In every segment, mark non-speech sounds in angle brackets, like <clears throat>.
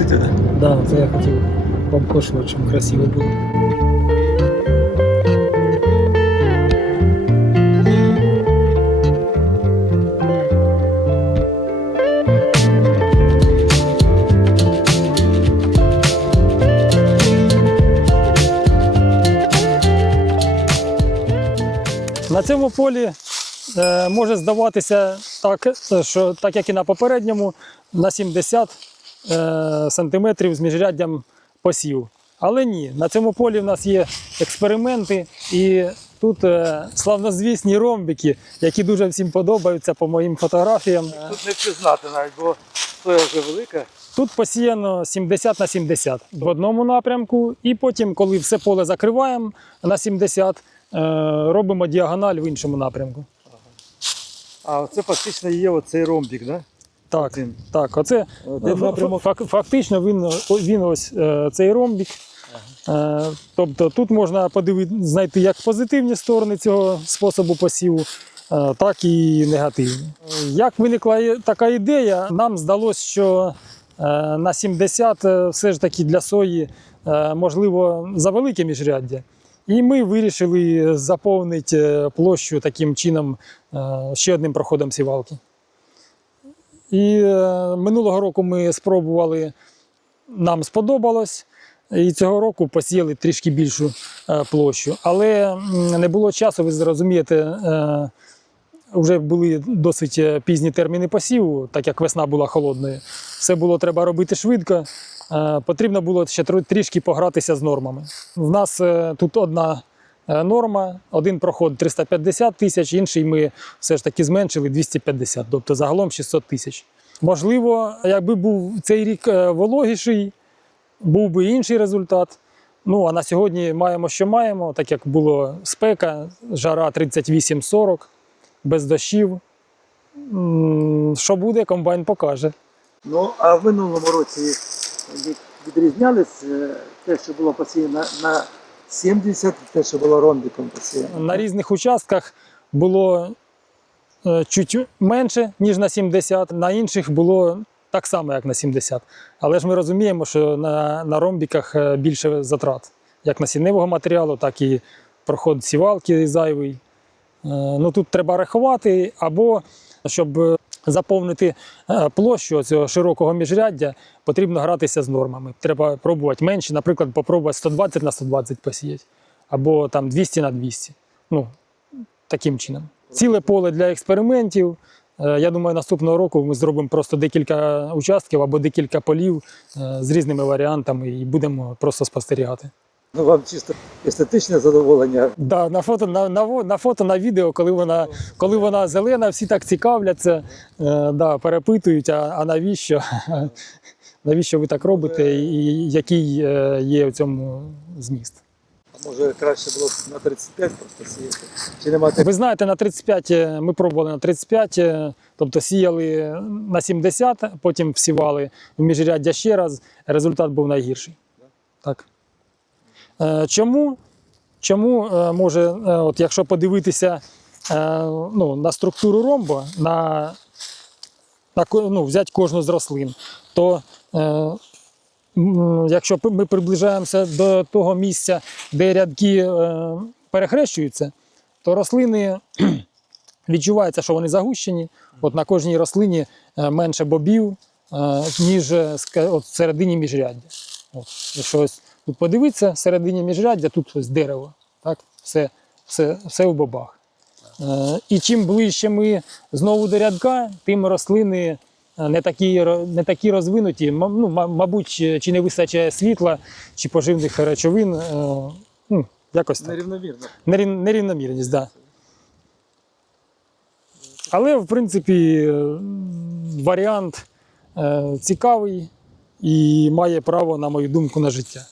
покосити, да? Да, це я хотів вам кошувати, щоб красиво було. На цьому полі е, може здаватися так, що так як і на попередньому, на 70 е, сантиметрів з міжряддям посів. Але ні, на цьому полі в нас є експерименти, і тут е, славнозвісні ромбики, які дуже всім подобаються по моїм фотографіям. Тут не впізнати навіть, бо соя вже велика. Тут посіяно 70 на 70 в одному напрямку, і потім, коли все поле закриваємо на 70, е, робимо діагональ в іншому напрямку. А це фактично є оцей ромбік, да? Так, Один. так, оце Один напрямок. фак- Фактично він, він ось е, цей ромбік. Е, Тобто тут можна подивити, знайти як позитивні сторони цього способу посіву, е, так і негативні. Як виникла і- така ідея, нам здалося, що е, на 70 е, все ж таки для сої е, можливо завелике міжряддя. І ми вирішили заповнити е, площу таким чином е, ще одним проходом сівалки. І е, минулого року ми спробували, нам сподобалось. І цього року посіяли трішки більшу е, площу. Але не було часу, ви зрозумієте, е, вже були досить пізні терміни посіву, так як весна була холодною. Все було треба робити швидко. Потрібно було ще трішки погратися з нормами. В нас тут одна норма, один проход 350 тисяч, інший ми все ж таки зменшили 250, тобто загалом 600 тисяч. Можливо, якби був цей рік е, вологіший, був би інший результат. Ну а на сьогодні маємо, що маємо, так як було спека, жара 38-40, без дощів. Що буде, комбайн покаже. Ну, а в минулому році відрізнялись е, те, що було посіяно на 70, те, що було ромбіком посіяно. На різних участках було е, чуть менше, ніж на 70, на інших було так само, як на 70. Але ж ми розуміємо, що на, на ромбіках е, більше затрат, як насінневого матеріалу, так і проход сівалки зайвий. Е, Ну, тут треба рахувати, або щоб заповнити е, площу цього широкого міжряддя, потрібно гратися з нормами. Треба пробувати менше, наприклад, попробувати 120 на 120 посіяти, або там 200 на 200. Ну, таким чином. Ціле поле для експериментів. Е, Я думаю, наступного року ми зробимо просто декілька участків або декілька полів е, з різними варіантами і будемо просто спостерігати. Ну, вам чисто естетичне задоволення. Да, на фото, на, на, на фото, на відео, коли вона, коли вона зелена, всі так цікавляться, е, да, перепитують, а, а навіщо? <laughs> навіщо ви так робите, і який е, є в цьому зміст? А Може краще було б на 35 просто сіяти? Чи нема? Ви знаєте, на 35 е, ми пробували на 35, е, тобто сіяли на 70, потім всівали в міжряддя ще раз. Результат був найгірший. Так. Е, Чому? Чому е, може, е, от якщо подивитися ну, на структуру ромба, на, на ну, взяти кожну з рослин, то якщо ми приближаємося до того місця, де рядки перехрещуються, то рослини <clears throat> відчувається, що вони загущені. От на кожній рослині менше бобів, ніж от всередині міжряддя. От, якщо ось тут подивитися, всередині міжряддя тут ось дерево. Так? Все, все, все у бобах. Е, І чим ближче ми знову до рядка, тим рослини е, не такі, не такі розвинуті. Ну, мабуть, чи чи не вистачає світла, чи поживних речовин. е, Ну, якось так. Нерівномірно. Нерів- Нерівномірність, так. Да. Але, в принципі, е, варіант е, цікавий і має право, на мою думку, на життя.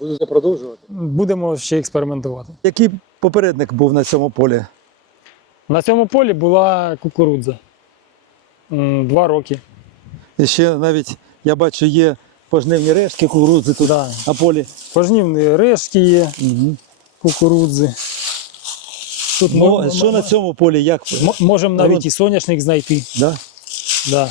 Будете продовжувати. Будемо ще експериментувати. Який попередник був на цьому полі? На цьому полі була кукурудза. Два роки. І ще навіть я бачу, є пожнивні рештки кукурудзи тут Да. на полі. Пожнівні решки є, Угу. кукурудзи. Тут Ну, мо- що на цьому полі? Як? м- можемо навіть Народ- і соняшник знайти. Да? Да.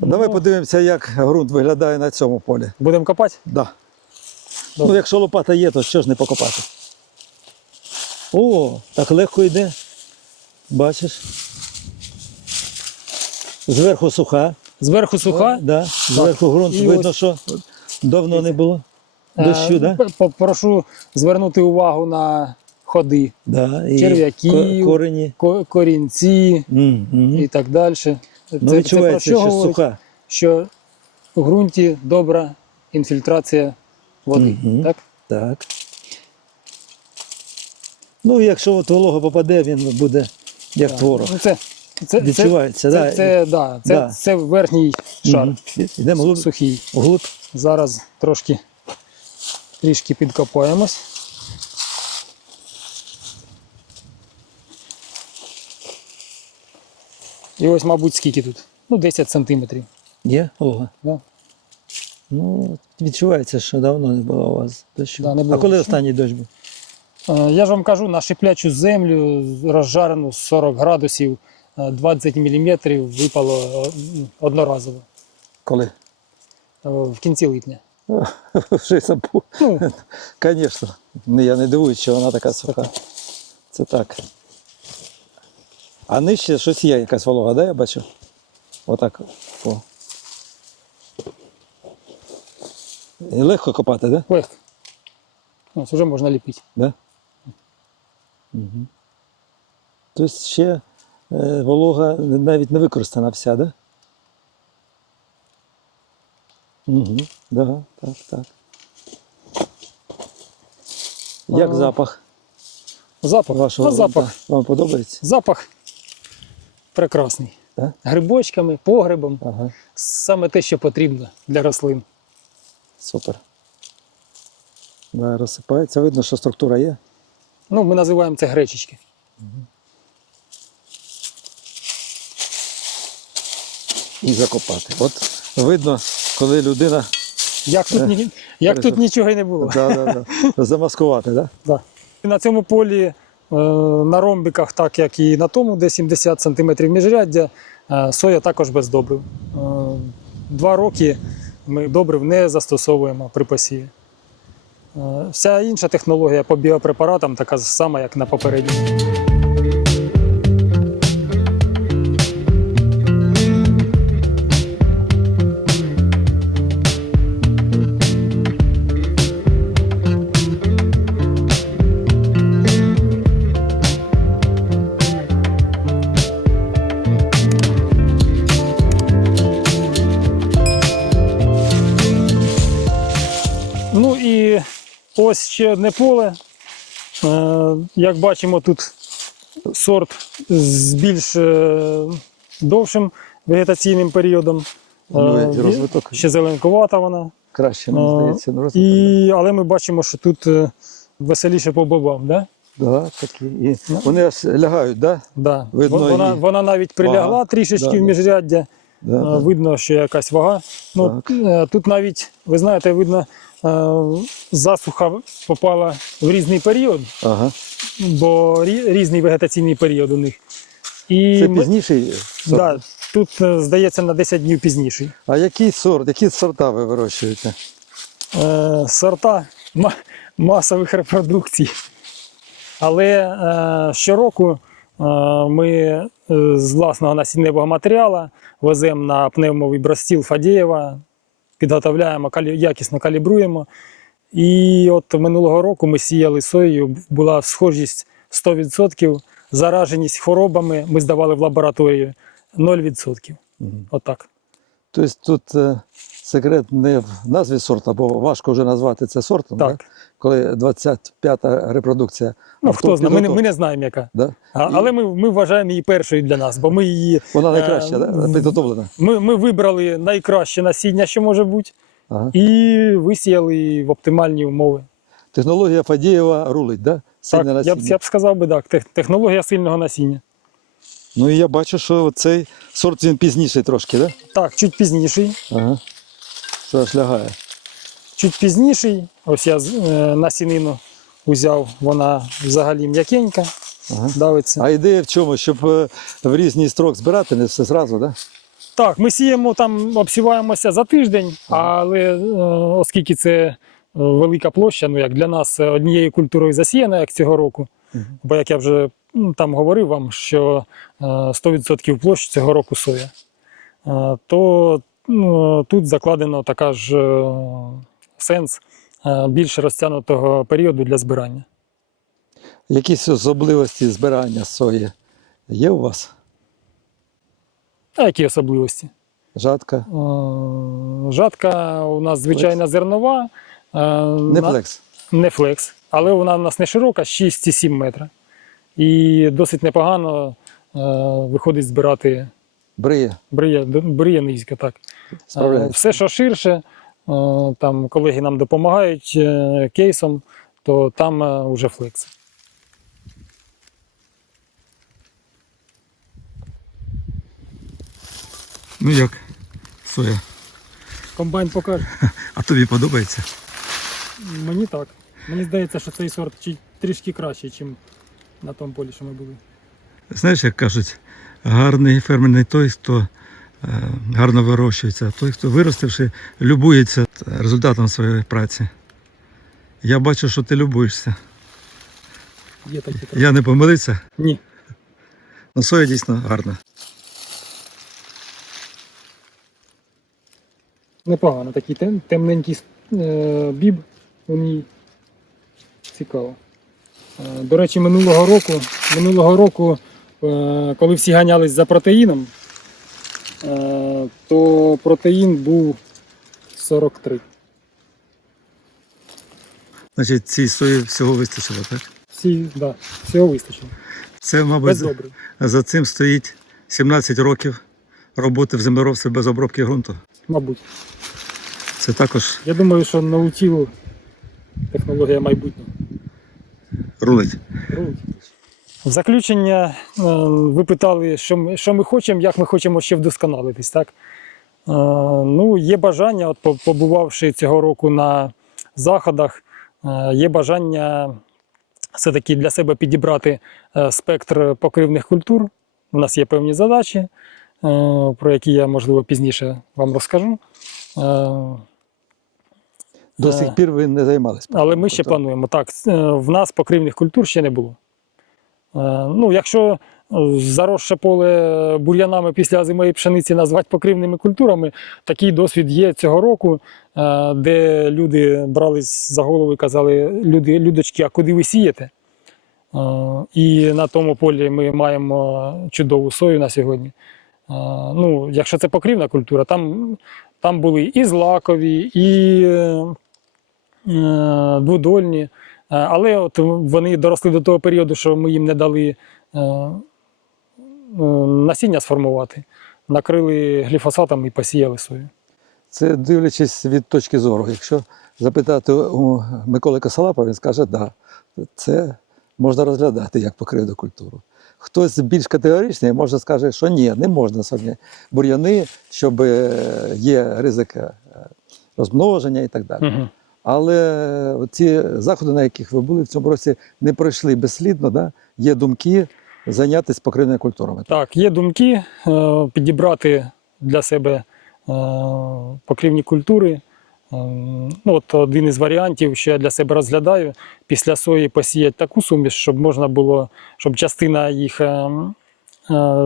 Давай Ну. подивимося, як ґрунт виглядає на цьому полі. Будемо копати? Да. Ну, якщо лопата є, то що ж не покопати? О, так легко йде. Бачиш? Зверху суха. Зверху суха. Да. Зверху ґрунт І видно, ось- що давно не було. Е, Дощу, да? п- Попрошу звернути увагу на ходи, Да. І черв'яків. ко- корінці М, м. і так далі. Це, Ну, це про відчувається, що що говорить? суха. Що в ґрунті добра інфільтрація води. Мгм. Так? Так. Ну, якщо от волога попаде, він буде як творог. Ну, це, це, Відчувається, це, да. це, це, да, це, Да. це верхній шар Мгм. Йдемо глиб... сухий. вглуб. Зараз трошки трішки підкопаємось. І ось, мабуть, скільки тут? Ну, 10 сантиметрів. Є волога? Да? Ну, відчувається, що давно не було у вас дощу. Да, не було а коли дощу. останній дощ був? Е, Я ж вам кажу, на шиплячу землю розжарену 40 градусів, е, 20 мм випало е, одноразово Коли? е, в кінці липня. <laughs> Вже забув. Звісно. Ну, Я не дивуюсь, що вона така суха. Це так. А нижче щось є, якась волога, да, я бачу? Отак. О. І легко копати, да? легко. Ось вже можна ліпити. Да? Угу. Тобто ще е, волога навіть не використана вся, да? Угу. Да, так, так. Як Ага. запах Запах. вашого а запах. Вам подобається? Запах прекрасний. Так? Грибочками, погребом. Ага, Саме те, що потрібно для рослин. супер. Да, розсипається. Видно, що структура є. Ну, ми називаємо це гречечки. І закопати. От видно, коли людина Як тут, ні, як тут нічого й не було. да, да, да, <laughs> замаскувати, да? Да. На цьому полі е, на ромбіках, так як і на тому, де 70 см міжряддя, е, соя також без добрив. Е, Два роки ми добрив не застосовуємо при посіві. Е, Вся інша технологія по біопрепаратам така сама, як на попередньому. Ось ще одне поле. Е, Як бачимо, тут сорт з більш е, довшим вегетаційним періодом. У нього Е, розвиток. Ще зеленкувата вона. Краще, мені здається, ну, розвиток. І, але ми бачимо, що тут веселіше по бобам. Да? Да, такі. І Ну. вони аж лягають, да? Да. Видно вона, і вона навіть прилягла вага. трішечки Да, в міжряддя. Да, да. Видно, що якась вага. Ну, Так. тут навіть, ви знаєте, видно, засуха попала в різний період, Ага. бо різний вегетаційний період у них. І Це ми- пізніший сорт. да, тут, е, здається, на 10 днів пізніший. А який сорт, які сорта ви вирощуєте? Е, Сорта масових репродукцій. Але е, щороку е, ми е, з власного насінневого матеріалу веземо на пневмовий бростіл Фадєєва, підготовляємо, калі- якісно калібруємо. І от минулого року ми сіяли сою, була схожість 100%, зараженість хворобами ми здавали в лабораторію 0%. Угу. Отак. Тобто тут е, секрет не в назві сорту, бо важко вже назвати це сортом, Так. Да? Коли 25-та репродукція. Ну, хто знає, ми, не- ми не знаємо, яка. Да? А, І- але ми, ми вважаємо її першою для нас, бо ми її Вона найкраща, Е, да? підготовлена. ми, ми вибрали найкраще насіння, що може бути, Ага. і висіяли в оптимальні умови. Технологія Фадієва рулить, да? Так, Сильне я, б, насіння. я б сказав би так, технологія сильного насіння. Ну і я бачу, що цей сорт він пізніший трошки, да? Так, чуть пізніший. Ага. Це аж лягає. Чуть пізніший. Ось я е, насінину узяв, вона взагалі м'якенька, Ага. давиться. А ідея в чому? Щоб е, в різний строк збирати, не все зразу, да? Так, ми сіємо там, обсіваємося за тиждень, але е, оскільки це велика площа, ну як для нас однією культурою засіяна, як цього року, бо як я вже там говорив вам, що е, 100% площ цього року соя, то ну, тут закладено така ж сенс більш розтягнутого періоду для збирання. Якісь особливості збирання сої є у вас? А які особливості? Жатка? Е, Жатка у нас звичайна зернова. е, Не на- флекс. Не флекс, але вона в нас не широка, 6,7 метра. І досить непогано е, виходить збирати Бриє. брия, брия низька. Так. Е, Справляється. все, що ширше, е, там колеги нам допомагають е, кейсом, то там е, вже флекс. Ну як? Соя. Комбайн покаже. <laughs> А тобі подобається? Мені так. Мені здається, що цей сорт трішки кращий, ніж на тому полі, що ми були. Знаєш, як кажуть, гарний фермер не той, хто е, гарно вирощується, а той, хто виростивши, любується результатом своєї праці. Я бачу, що ти любуєшся. Є такі трохи. Я не помилився, Ні. але соя дійсно гарна. Непогано, такий тем, темненький е, біб у ній. Цікаво. Е, до речі, минулого року, минулого року, е, коли всі ганялись за протеїном, е, то протеїн був 43. Значить, цій сої всього вистачило, так? Всі, да, всього вистачило. Це, мабуть, Без добрив. за цим стоїть 17 років роботи в землеробстві без обробки ґрунту. Мабуть. Це також Я думаю, що наутілу технологія майбутнього. рулить. В заключення е, ви питали, що ми, що ми хочемо, як ми хочемо ще вдосконалитись. Так? Е, Ну, є бажання, от побувавши цього року на заходах, е, є бажання все-таки для себе підібрати спектр покривних культур. У нас є певні задачі, про які я, можливо, пізніше вам розкажу. До сих пір ви не займалися. але ми ще плануємо. Так, в нас покривних культур ще не було. Е, Ну, якщо е, заросше поле бур'янами після зимої пшениці назвати покривними культурами, такий досвід є цього року, е, де люди брались за голову і казали, люди, людочки, а куди ви сієте? І на тому полі ми маємо чудову сою на сьогодні. Ну, якщо це покривна культура, там, там були і злакові, і двудольні. Е, Але от вони доросли до того періоду, що ми їм не дали е, е, насіння сформувати, накрили гліфосатом і посіяли сою. Це дивлячись від точки зору. Якщо запитати у Миколи Косолапа, він скаже, да, це можна розглядати як покривну культуру. Хтось більш категоричний може скаже, що ні, не можна самі бур'яни, щоб е, є ризик розмноження і так далі. Угу. Але ці заходи, на яких ви були в цьому році, не пройшли безслідно. Да? Є думки зайнятися покривними культурами. Так, є думки е, підібрати для себе е, покривні культури. Е, Ну, от один із варіантів, що я для себе розглядаю, після сої посіяти таку суміш, щоб можна було, щоб частина їх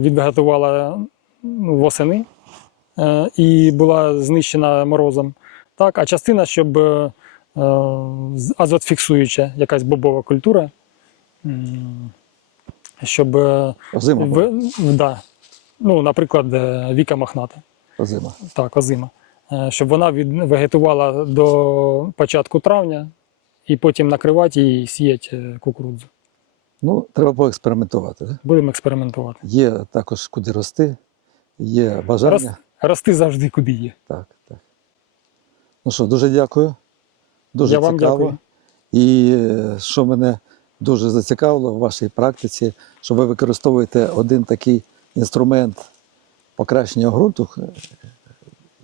відвегетувала ну, восени і була знищена морозом. Так, а частина, щоб азотфіксуюча якась бобова культура, щоб е, Озима. в, в- да. Ну, наприклад, е, Віка Мохната, озима. так, озима. Е, Щоб вона від, вегетувала до початку травня і потім накривати і сіяти е, кукурудзу. Ну, треба поекспериментувати. Да? Будемо експериментувати. Є також куди рости, є бажання. Рости завжди куди є. Так, так. Ну що, дуже дякую. Дуже Я вам цікаво. дякую. І е, що мене дуже зацікавило в вашій практиці, що ви використовуєте один такий інструмент покращення ґрунту. е,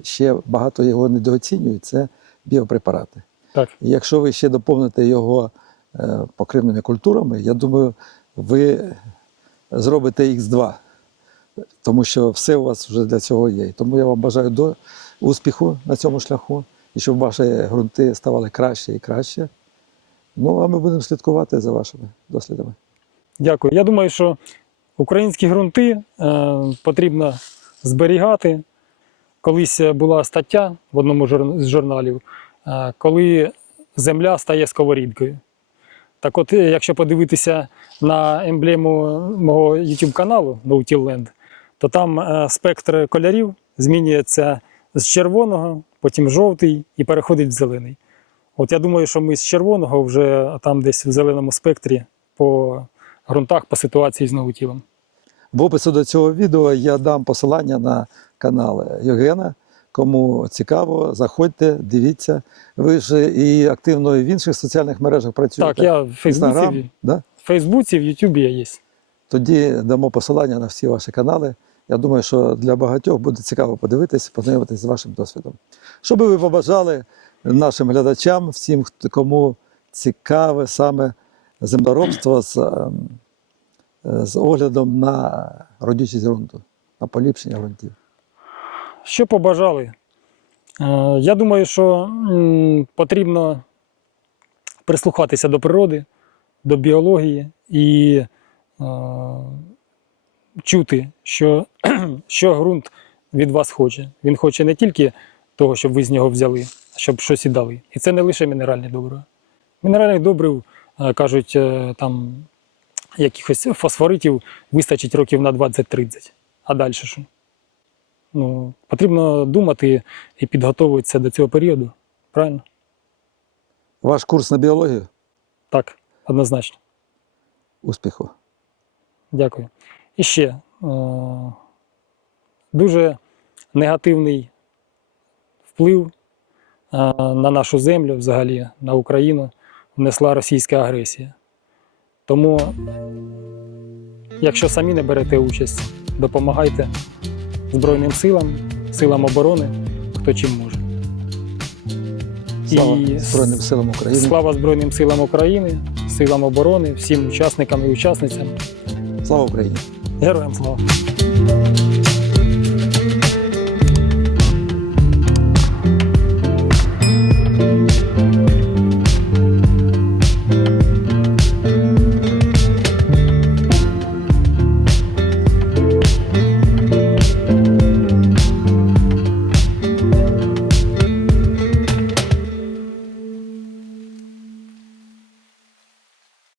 Ще багато його недооцінюють, це біопрепарати. Так. І якщо ви ще доповните його е, покривними культурами, я думаю, ви зробите Х2. тому що все у вас вже для цього є. Тому я вам бажаю до успіху на цьому шляху, і щоб ваші ґрунти ставали краще і краще. Ну, а ми будемо слідкувати за вашими дослідами. Дякую. Я думаю, що українські ґрунти е, потрібно зберігати. Колись була стаття в одному з журналів, е, коли земля стає сковорідкою. Так от, якщо подивитися на емблему мого YouTube каналу No Till Land, то там е, спектр кольорів змінюється з червоного, потім жовтий і переходить в зелений. От я думаю, що ми з червоного вже там десь в зеленому спектрі по ґрунтах по ситуації з наутілом. В описі до цього відео я дам посилання на канал Євгена. Кому цікаво, заходьте, дивіться. Ви ж і активно і в інших соціальних мережах працюєте. Так, я в Фейсбуці, Інстаграм, да? в Фейсбуці, в Ютубі я є. Тоді дамо посилання на всі ваші канали. Я думаю, що для багатьох буде цікаво подивитись, познайомитись з вашим досвідом. Що би ви побажали нашим глядачам, всім, кому цікаве саме землеробство з, ем, з оглядом на родючість ґрунту, на поліпшення ґрунтів. Що побажали? Е, Я думаю, що потрібно прислухатися до природи, до біології і е, чути, що, <clears throat> що ґрунт від вас хоче. Він хоче не тільки того, щоб ви з нього взяли, а щоб щось і дали. І це не лише мінеральні добрива. Мінеральних добрив, е, кажуть, е, там якихось фосфоритів вистачить років на 20-30. А далі що? Ну, потрібно думати і підготовуватися до цього періоду. Правильно? Ваш курс на біологію Так, однозначно. успіху. Дякую. І ще е- дуже негативний вплив е- на нашу землю, взагалі, на Україну внесла російська агресія. Тому, якщо самі не берете участь, допомагайте Збройним силам, силам оборони, хто чим може. Слава І Збройним силам України. Слава Збройним силам України, силам оборони, всім учасникам і учасницям. Слава Україні! Героям слава!